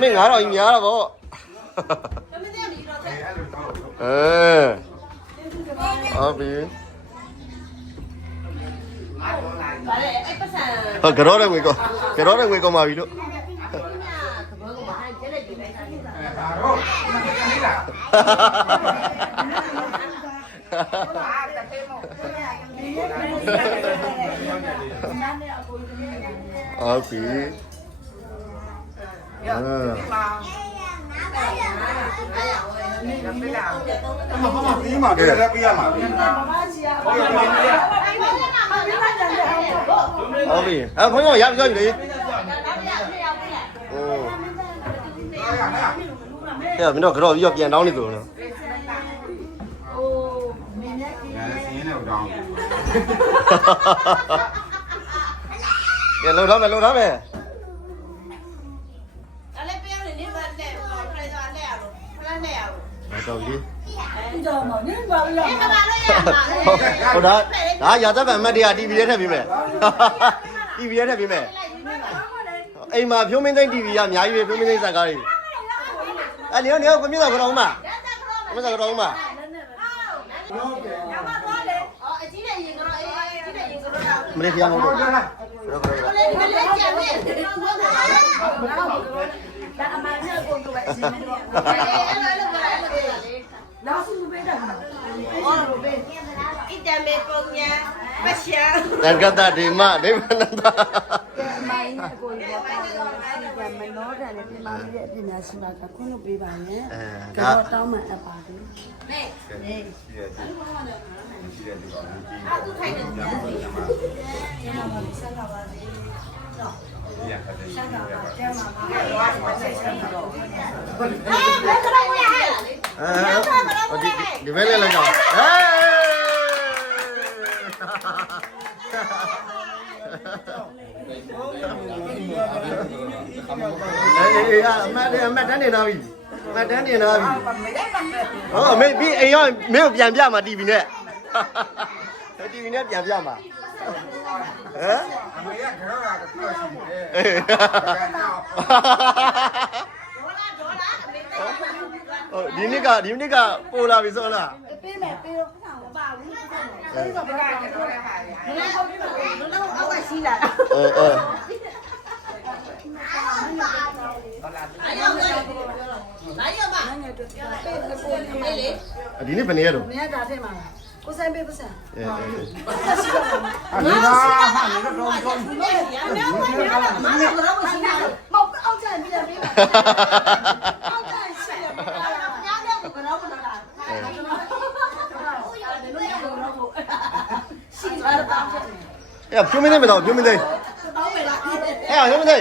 မင်း900ကြီးများတော့ဗောဟုတ်ပြီကတော့တဲ့ငွေကောမှာပြီလို့ဟုတ်ပြီပြီးမှာကြည့်လည်းပြီးရမှာဟုတ်ပြီခွန်ရောရပြီလေဟဲ့မင်းတို့ကတော့ပြီးတော့ပြန်တောင်းနေလို့နော်ကဲလှုပ်ထားမယ်အဲ့လေးပြောနေနေပါနဲ့ခလိုက်တော့နဲ့ရလို့ခလိုက်နဲ့ရလို့တော်ပြီတော်မနေပါဘူးလားဟုတ်ဒါရာသက်ပံအမတ်တရား TV ထဲထည့်ပေးမယ် TV ထဲထည့်ပေးမယ်အိမ်မှာဖြိုးမင်းသိန်း TV ကအများကြီးပဲဖြိုးမင်းသိန်းစံကားတွေအဲ့နေကိုပြမြတော့ကတော့ဦးမမစကတော့ဦးမမလေးဖျားလို့တော့ဒါအမှန်နဲ့ကိုတို့ပဲအင်းနောက်စုပေးတာအော်လိုပေးဣတမေပုံညာပရှာတန်ကတဒီမဒိဗနန္တမိုင်းကိုရောပါတော့မနောတယ်လေဒီမှာရဲ့အပညာရှင်ကခွင့်လို့ပေးပါနဲ့တော့တောင်းမှအပ်ပါတယ်နေရှိတဲ့ဒီကောင်ကြီးသူထိုင်နေတယ်ဆက်လာပါစေတော့ဆက်လာပါကျမမဒီဘက်လေးလိုက်ကြအမတ်တန်းနေသားပြီအမတ်တန်းနေသားပြီဟောမေပြီးအိမ်ရောမင်းကိုပြန်ပြမှာ TV နဲ့ TV နဲ့ပြန်ပြမှာဟမ်အမေကကတော့ကတော့ရှိတယ်ဒီနေ့ကပို့လာပြီဆိုလားပေးမယ်ပေးတော့မပါဘူးအဲ့တော့ဘယ်ကတော့လဲပါလုံးအောက်ကရှိလာဒီနေ့ဘယ်နေရတော့နေရတာထဲမှာကိုဆိုင်ပေးပစံနေပါဟာနေတော့တော့မမကတော့မရှိဘူးမောက်အောက်ကျပြီးတယ်ပေးပါအောက်ကျရှိတယ်ညနေကတော့မလာရှိသွားတာဖြိုးမင်းသိမတော့ဖြိုးမင်းသိတောင်းမယ်လားဖြိုးမင်းသိ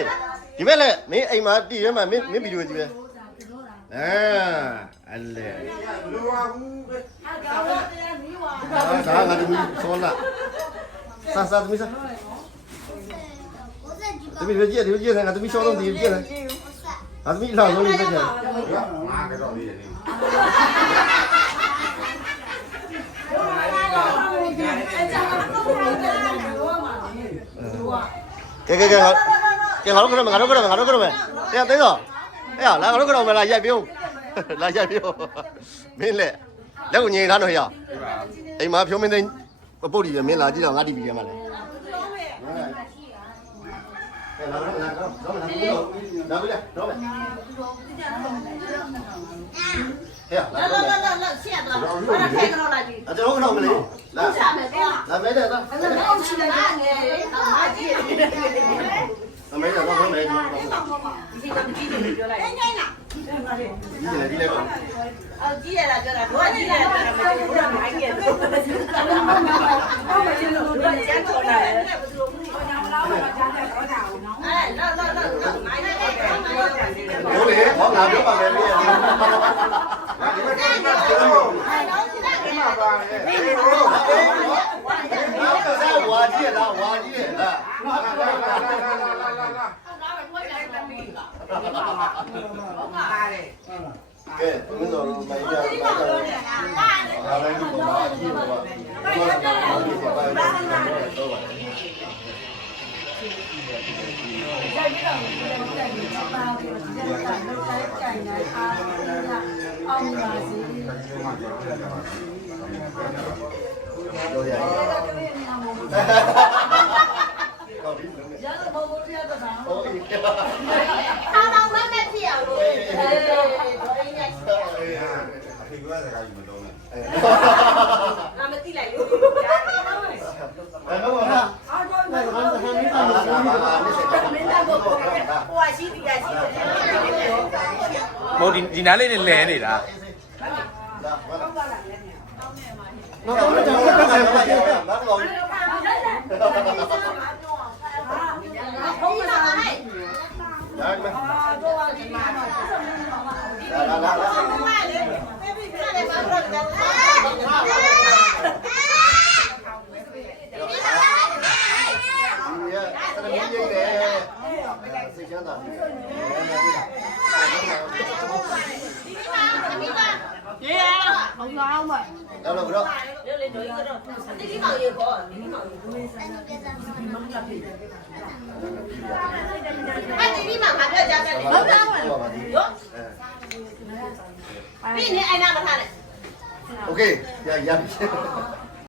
ဒီဘက်လည်းမင်းအိမ်မှာတီးရဲမှာမင်းဗီဒီယိုကြည့်ပဲအဲ့လေလူဝဘူးပဲဒါငါတို့ဆောလာဆာသမီးဆာသမီးကြည့်ငါသမီးရှောင်းတော့ဒီကြည့်လေငါသမီးလာဆုံးလေးပဲကြည့်ငါကတော့လေးနေကဲငါတို့ကတော့မယ်တရားသိတော့အေးလာငါတို့ကတော့မယ်လာရိုက်ပြုံးမင်းလက်ကိုငြိမ်ထားတော့ရအိမ်မှာဖြိုးမင်းသိန်းပုတ်တီပဲမင်းလာကြည့်တော့ငါ TV ထဲမှာလဲကဲလာတော့လာပြီလားတော့မယ်ဟဲ့လာရှေ့တော့အဲ့ဒါထဲကတော့လာကြည့်ကျွန်တော်ကတော့မလေးလာရှာမယ်တဲ့လာမဲတဲ့တော့အောက်ရှိတယ်ငါကြည့်အမေကတော့ဘယ်မဲ့ဒီကကြည့်တယ်ပြောလိုက်ငိုင်းလားဒီလေကောကြည့်ရတာပြောတာတို့ကကြည့်ရတာပြောတာမဟုတ်ဘူးမိုင်းရဲ့ဟုတ်မချင်းလို့တို့ကကြားချောလာတယ်ဘယ်လိုမျိုးညာမလားတော့ကြားတယ်တော့ကြားအောင်နော်အဲ့တော့မိုင်းရဲ့ဘိုးလေဟောငါပြောပါမယ်လေဒီမှာပါလေဝါကြီးလားကဲမင်းတို့မိုင်းရ လို့ပါအကြီးပါဘာလို့လဲဘာလို့လဲတော့ပါတော့ရတယ်ရတော့ဘောရတော့တာဟုတ်ပြီအားလုံးမနဲ့ပြအောင်လို့တော့အင်းနဲ့အဖေကစကားယူမတော့ဘူးအာမသိလိုက်လို့ဘယ်တော့မှအားတော့ဘာမှမသိဘူးမင်းသားကိုဟိုအရှိတီးတာရှိတယ် မဟုတ်ဒီနားလေးနဲ့လဲနေတာနော်တော့ကျွန်တော်ပြန်ဆက်ပါရအောင်ဘာလို့လဲဘုံလာဟဲ့လာမတော့ဒီမှာလာလာလာဘာလို့လဲစိတ်ချမ်းသာရေဘုံလာအောင်မတော့လို့ဘရောလေလေတို့ရတော့တိတိမောင်ရေပေါ့တိတိမောင်ရေဒူးလေးဆိုင်အဲ့တိတိမောင်ငါပြောကြတယ်ဟုတ်တယ်ရောပြီးနေအိုင်နာမထားနဲ့โอเคရပြီ